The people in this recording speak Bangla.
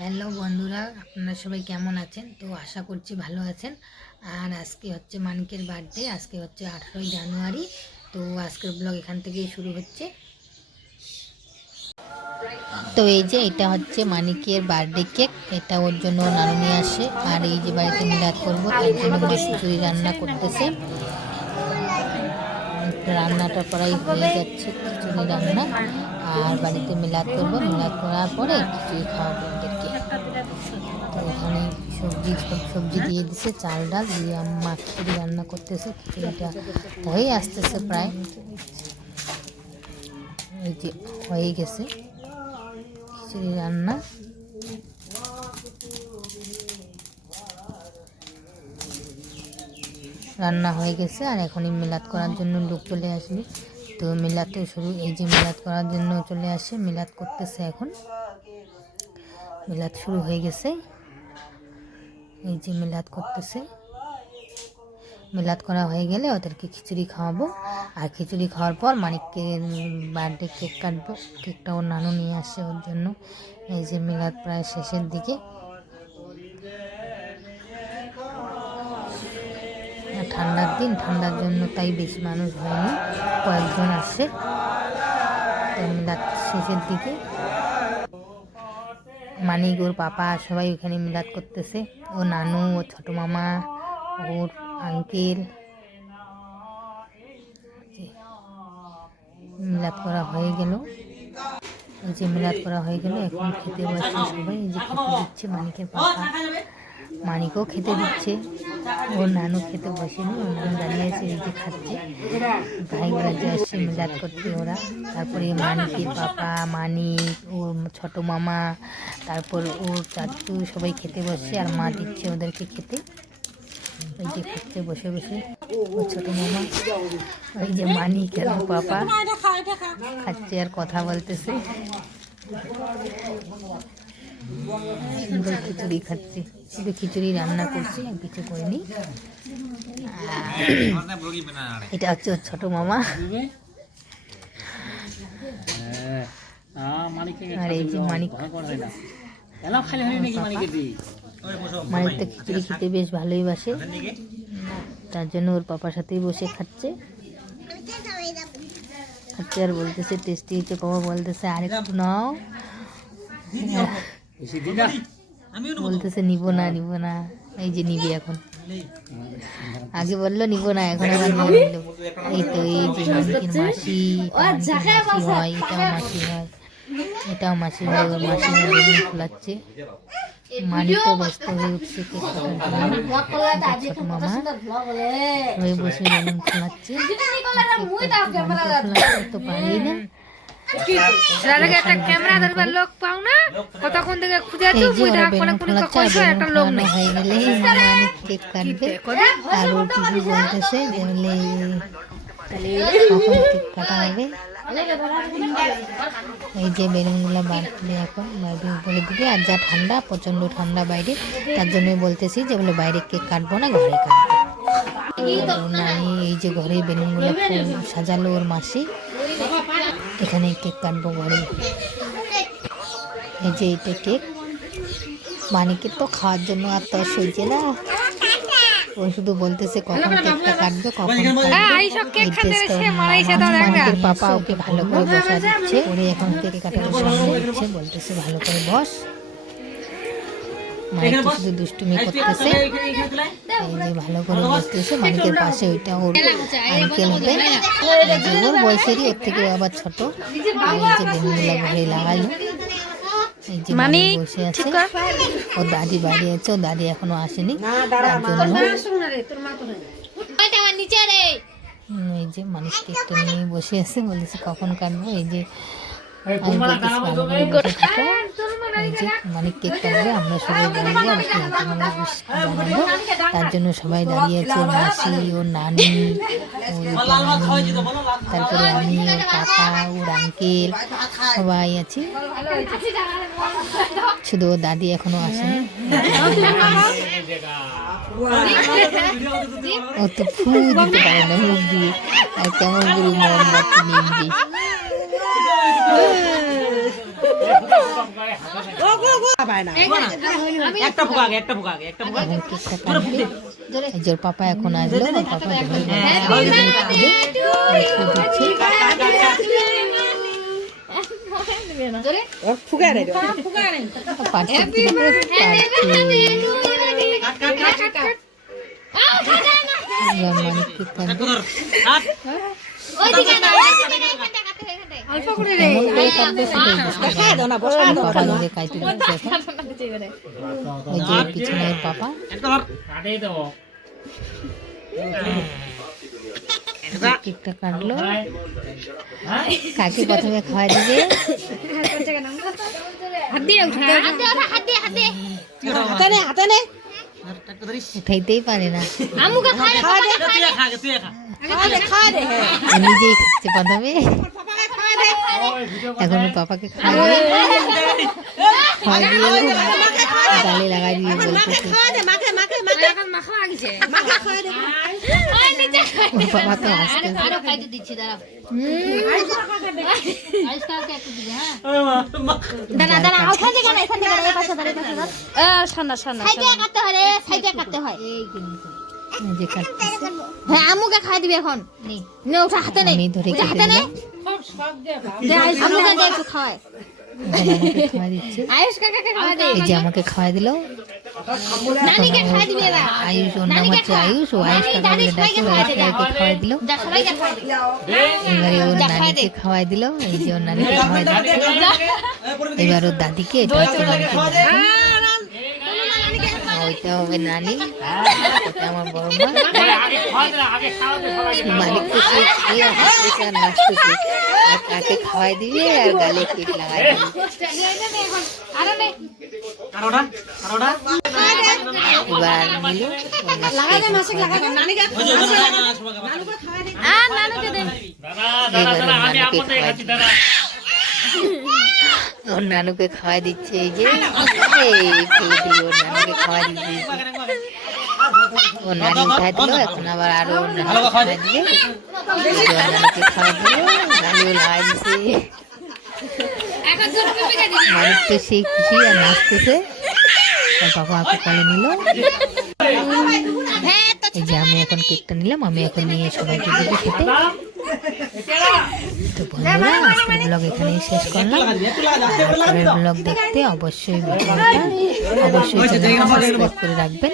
হ্যালো বন্ধুরা, আপনারা সবাই কেমন আছেন? তো আশা করছি ভালো আছেন। আর আজকে হচ্ছে মানিকের বার্থডে আজকে হচ্ছে আঠেরোই জানুয়ারি। তো আজকের ব্লগ এখান থেকেই শুরু হচ্ছে। তো এই যে এটা হচ্ছে মানিকের বার্থডে কেক এটা ওর জন্য নানু নিয়ে আসে। আর এই যে বাড়িতে মিলাদ করব, তার জন্য খিচুড়ি রান্না করতেছে। রান্নাটা প্রায় হয়ে যাচ্ছে খিচুড়ি রান্না। আর বাড়িতে মিলাদ করব, মিলাদ করার পরে খিচুড়ি খাওয়াবো ওদেরকে তো এখানে সবজি সবজি দিয়ে দিছে চাল ডাল দিয়ে আম্মা খিচুড়ি রান্না করতেছে খিচুড়িটা হয়ে আসতেছে প্রায়। এই যে হয়ে গেছে খিচুড়ি রান্না। রান্না হয়ে গেছে আর এখনই মিলাদ করার জন্য লোক চলে আসবে তো মিলাতে শুরু এই যে মিলাদ করার জন্য চলে আসে মিলাদ করতেছে এখন। মিলাদ শুরু হয়ে গেছে। এই যে মিলাদ করতেছে। মিলাদ করা হয়ে গেলে ওদেরকে খিচুড়ি খাওয়াবো। আর খিচুড়ি খাওয়ার পর মানিককে বার্থডে কেক কাটবো। কেকটা ওর নানু নিয়ে আসে ওর জন্য। এই যে মিলাদ প্রায় শেষের দিকে। ঠান্ডার দিন, ঠান্ডার জন্য তাই বেশি মানুষ হয়নি। কয়েকজন আসছে। মিলাদ শেষের দিকে। মানিক ওর পাপা সবাই ওখানে মিলাদ করতেছে। ও নানু, ও ছোট মামা, ওর আঙ্কেল মিলাদ করা হয়ে গেল। যে মিলাদ করা হয়ে গেল, এখন খেতে বসছে সবাই। যে খেতে দিচ্ছে মানিকের পাপা। মানিকও খেতে দিচ্ছে। ওর নানু খেতে বসেনি ওর নানু দাঁড়িয়ে আছে এই যে খাচ্ছে। ভাইগুলা যে আসছে মিলাদ করতে ওরা। তারপরে মানিকের পাপা মানিক, ওর ছোট মামা, তারপর ওর চাচু সবাই খেতে বসছে, আর মা দিচ্ছে ওদেরকে খেতে। ওই যে খাচ্ছে বসে বসে ওর ছোট মামা। ওই যে মানিক ওর পাপা খাচ্ছে আর কথা বলতেছে। সুন্দর খিচুড়ি খাচ্ছি। শুধু খিচুড়ি রান্না করছি কিছু করিনি। এটা হচ্ছে ছোট মামা। আর এই যে মানিক। মানিক তো খিচুড়ি খেতে বেশ ভালোই বাসে। তার জন্য ওর পাপার সাথেই বসে খাচ্ছে। খাচ্ছে আর বলতেছে টেস্টি হচ্ছে পাপা বলতেছে, আরেকটু নাও। বলতেছে নিব না নিব না। এই যে নিবি এখন। আগে বলল নিব না এখন আবার নিয়ে নিল এই তো এই যে মাসি মাসি হয় এটাও মাসি হয়। এটাও মাসি হয় ওর মাসি হয় বেলুন খোলাচ্ছে। মানিকও ব্যস্ত হয়ে উঠছে কেক কাটার ছোট মামা হয়ে বসে খোলাচ্ছে। খোলাচ্ছে তো পারি না। সেটাকে একটা ক্যামেরা ধরবার লোক পাও না? কতক্ষণ থেকে খুঁজে আছো? এই যে বুঝা ওরা কোনো বেলুন কোনো খোলাচ্ছে আর কইছো একটা লোক নেই। হয়ে গেলে কেক কাটবে। আর ও টিভি বলতেছে যে কখন কেক কাটা হবে? এই যে বেলুনগুলো বাড়বে এখন বাইরে উপরে দিকে আর যা ঠান্ডা প্রচণ্ড ঠান্ডা বাইরে তার জন্যই বলতেছি যে বলে বাইরে কেক কাটবো না ঘরে কাটবো। নানি এই যে ঘরে বেলুনগুলো ফুল সাজালো ওর মাসি। এখানে কেক কাটবো ঘরে। এই যে এটা কেক। মানিকের তো খাওয়ার জন্য আর তো আর সইছে না। ও শুধু বলতেছে কখন কেকটা কাটবে কখন এই পাপা ওকে ভালো করে বসা দিচ্ছে। ওরে এখন কেক কাটার সামনে বলতেছে ভালো করে বস। তো শুধু দুষ্টুমি করতেছে। এই যে ভালো করে বসতেছে মানিকের পাশে ওইটা ওর আঙ্কেল হবে ওর বয়সেরই ওর থেকে আবার ছোট। এই যে বেলুনগুলো ঘরে লাগালো এই যে মানিক বসে আছে। ওর দাদি বাড়ি আছে ওর দাদি এখনও আসেনি। তার জন্য এই যে মানুষকে একটু নিয়ে বসে আছে বলেছে কখন কাটবো এই যে ভালো করে এই যে মানে কেক কাটবে আমরা সবাই মানে বানাবো তার জন্য সবাই দাঁড়িয়ে আছে ওর মাসি ওর নানি তারপরে আমি ওর পাপা ওর আঙ্কেল সবাই আছি। শুধু ওর দাদি এখনও আসেনি। ও তো ফু দিতে পারে না মুখ দিয়ে। আর কেমন করে মোমবাতি নিয়ে দিই একটা ফুকা আগে একটা ফুকা আগে একটা ফুকা এবং কেকটা কাটবে এই যে ওর পাপা এখন আসলো। পাপা ধরে দিচ্ছে অল্প করে রে। কেমন করে কাটবে সেটাই বুঝতে বাবা ধরে কাটতে দিচ্ছে এখন ওই যে পিছনে ওর পাপা। একটা কেকটা কাটলো। কাকে প্রথমে খাওয়াই দিবে। হাত দিয়ে উঠা উঠাইতেই পারে না। আমুকে খাই তুই খা আগে তুই খা। ও নিজেই খাচ্ছে প্রথমে এখন পাপাকে খাওয়াবে খাওয়াই দিয়ে গালে লাগাই দিয়ে বলতেছে। তো আসতে সান্না সান্না সাইডে কাটতে হয় সাইডে কাটতে হয়। এই যে কাটতেছে। হ্যাঁ আমুকে খাই দিবি এখন। নে ওটা হাতে নে। আমি ধরে হাতে নে। দে আমুকে দে একটু খাওয়ায় আমাকে খাওয়াই দিচ্ছে আয়ুষ কাকাকে খাওয়া দে। এই যে আমাকে খাওয়াই দিল। নানিকে খাই দিবি এরা আয়ুষ ওর নাম হচ্ছে আয়ুষ। ও আয়ুষ কাকা বলে ডাকে ও আয়ুষ কাকাকে খাওয়াই দিল। এবারে ওর নানিকে খাওয়াই দিল। এই যে ওর নানিকে খাওয়াই দিল। এবার ওর দাদিকে এটা ওইটা হবে নানি। ওটা আমার বড় মা। মালিক তো সে খেয়ে আর নাচতেছে আর কাকে খাওয়াই দিবে আর গালে কেক লাগাই এবার নিল এবার নানুকে ওর নানুকে খাওয়াই দিচ্ছে এই যে ওর নানুকে খাওয়াই দিচ্ছে। ওর নানি দিল এখন আবার আরও ওর নানুকে খাওয়াই দিলে ওর নানুকে খাওয়াই দিল নানিও লাগাই দিছে। মালিক তো সেই খুশি আর নাচতেছে। ওর বাবা ওকে কলে নিল। এই যে আমি এখন কেকটা নিলাম আমি এখন নিয়ে সবাইকে খেতে। তো বন্ধুরা আজকের ব্লগ এখানেই শেষ করলাম। ব্লগ দেখতে অবশ্যই অবশ্যই করে রাখবেন।